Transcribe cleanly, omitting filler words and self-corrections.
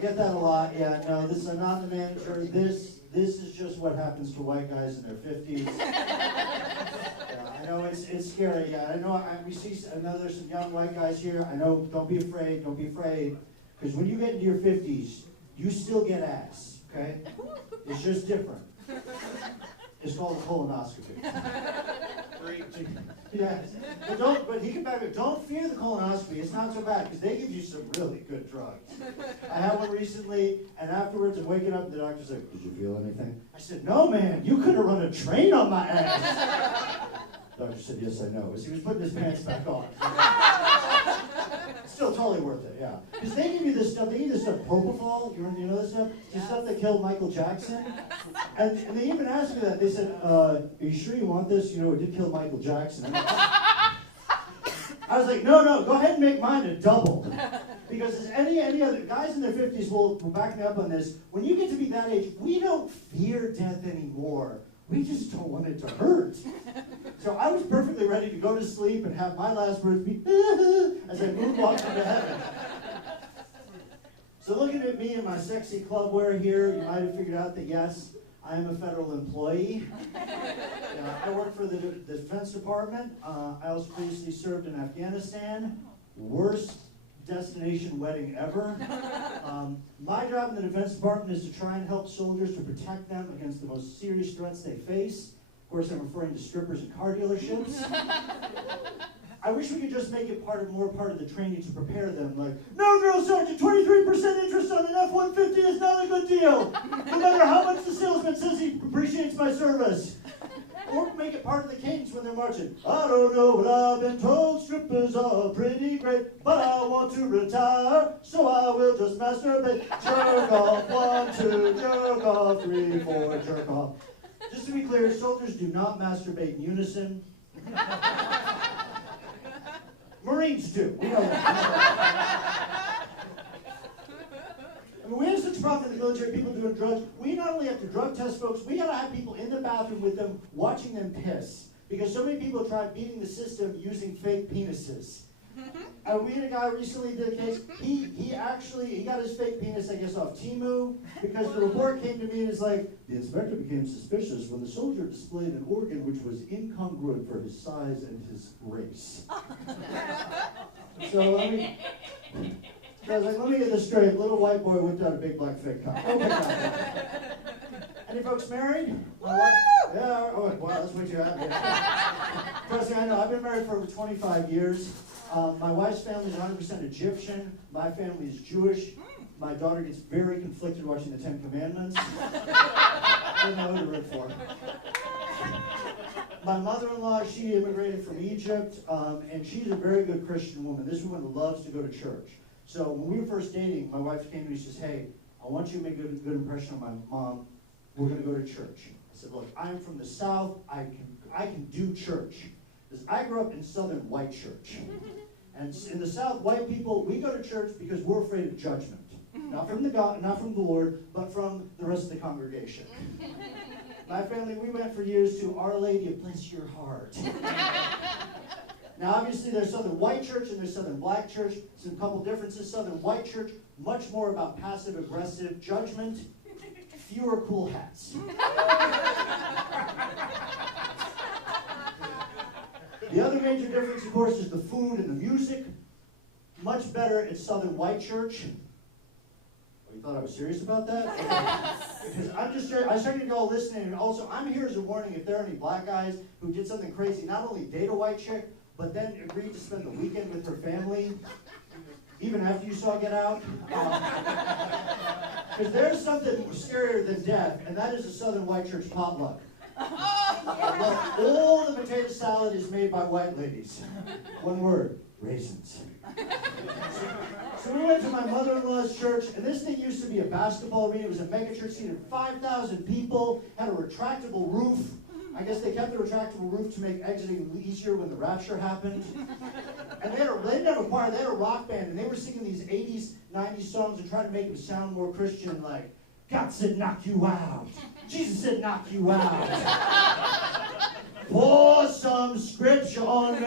get that a lot. Yeah, no, I'm not the manager. This is just what happens to white guys in their 50s. Yeah, I know it's scary. Yeah, I know. I know there's some young white guys here. I know. Don't be afraid. Don't be afraid. Because when you get into your 50s, you still get ass. Okay? It's just different. It's called a colonoscopy. Yes. But he can back it. Don't fear the colonoscopy. It's not so bad because they give you some really good drugs. I had one recently, and afterwards I'm waking up and the doctor's like, "Did you feel anything?" I said, "No, man. You could have run a train on my ass." The doctor said, "Yes, I know." As he was putting his pants back on. Still totally worth it, yeah. Because they give you this stuff. They give you this stuff, propofol. You know this stuff? The stuff that killed Michael Jackson. And they even asked me that. They said, "Are you sure you want this? You know, it did kill Michael Jackson." I was like, no, go ahead and make mine a double. Because as any other guys in their 50s will back me up on this. When you get to be that age, we don't fear death anymore. We just don't want it to hurt. So I was perfectly ready to go to sleep and have my last words be as I moonwalked into heaven. So looking at me in my sexy club wear here, you might have figured out that yes, I am a federal employee. I work for the Defense Department. I also previously served in Afghanistan. Worst destination wedding ever. My job in the Defense Department is to try and help soldiers to protect them against the most serious threats they face. Of course, I'm referring to strippers and car dealerships. I wish we could just make it more part of the training to prepare them. Like, "No, Drill Sergeant, 23% interest on an F-150 is not a good deal, no matter how much the salesman says he appreciates my service." Or make it part of the cadence when they're marching. "I don't know, but I've been told strippers are pretty great, but I want to retire, so I will just masturbate. Jerk off, 1, 2, jerk off, 3, 4, jerk off." Just to be clear, soldiers do not masturbate in unison. Marines do. We know that. I mean, we have such a problem in the military, people doing drugs. We not only have to drug test folks, we gotta have people in the bathroom with them, watching them piss. Because so many people tried beating the system using fake penises. And we had a guy recently did a case, he got his fake penis, I guess, off Temu, because the report came to me and it's like, "The inspector became suspicious when the soldier displayed an organ which was incongruent for his size and his race." So I was like, let me get this straight. Little white boy whipped out a big black fake cock. Okay. Any folks married? Yeah, oh, wow, that's way too happy. Trust me, I know, I've been married for over 25 years. My wife's family is 100% Egyptian. My family is Jewish. My daughter gets very conflicted watching the Ten Commandments. I don't know who to root for. My mother-in-law, she immigrated from Egypt, and she's a very good Christian woman. This woman loves to go to church. So when we were first dating, my wife came to me and she says, "Hey, I want you to make a good impression on my mom. We're going to go to church." I said, "Look, I'm from the South. I can do church." Because I grew up in Southern white church. And in the South, white people, we go to church because we're afraid of judgment. Not from the Lord, but from the rest of the congregation. My family, we went for years to Our Lady of Bless Your Heart. Now, obviously, there's Southern white church and there's Southern black church. Some couple differences. Southern white church, much more about passive-aggressive judgment, fewer cool hats. The other major difference, of course, is the food and the music. Much better at Southern white church. Oh, you thought I was serious about that? Okay. Because I started to go listening, and also I'm here as a warning if there are any black guys who did something crazy, not only date a white chick, but then agreed to spend the weekend with her family, even after you saw Get Out. Because there's something scarier than death, and that is a Southern white church potluck. All the potato salad is made by white ladies. One word, raisins. So we went to my mother-in-law's church, and this thing used to be a basketball arena. It was a mega church, seated 5,000 people, had a retractable roof. I guess they kept the retractable roof to make exiting easier when the rapture happened. And they didn't have a choir, they had a rock band, and they were singing these 80s, 90s songs and trying to make them sound more Christian, like, "God said knock you out. Jesus said knock you out. Pour some scripture on me."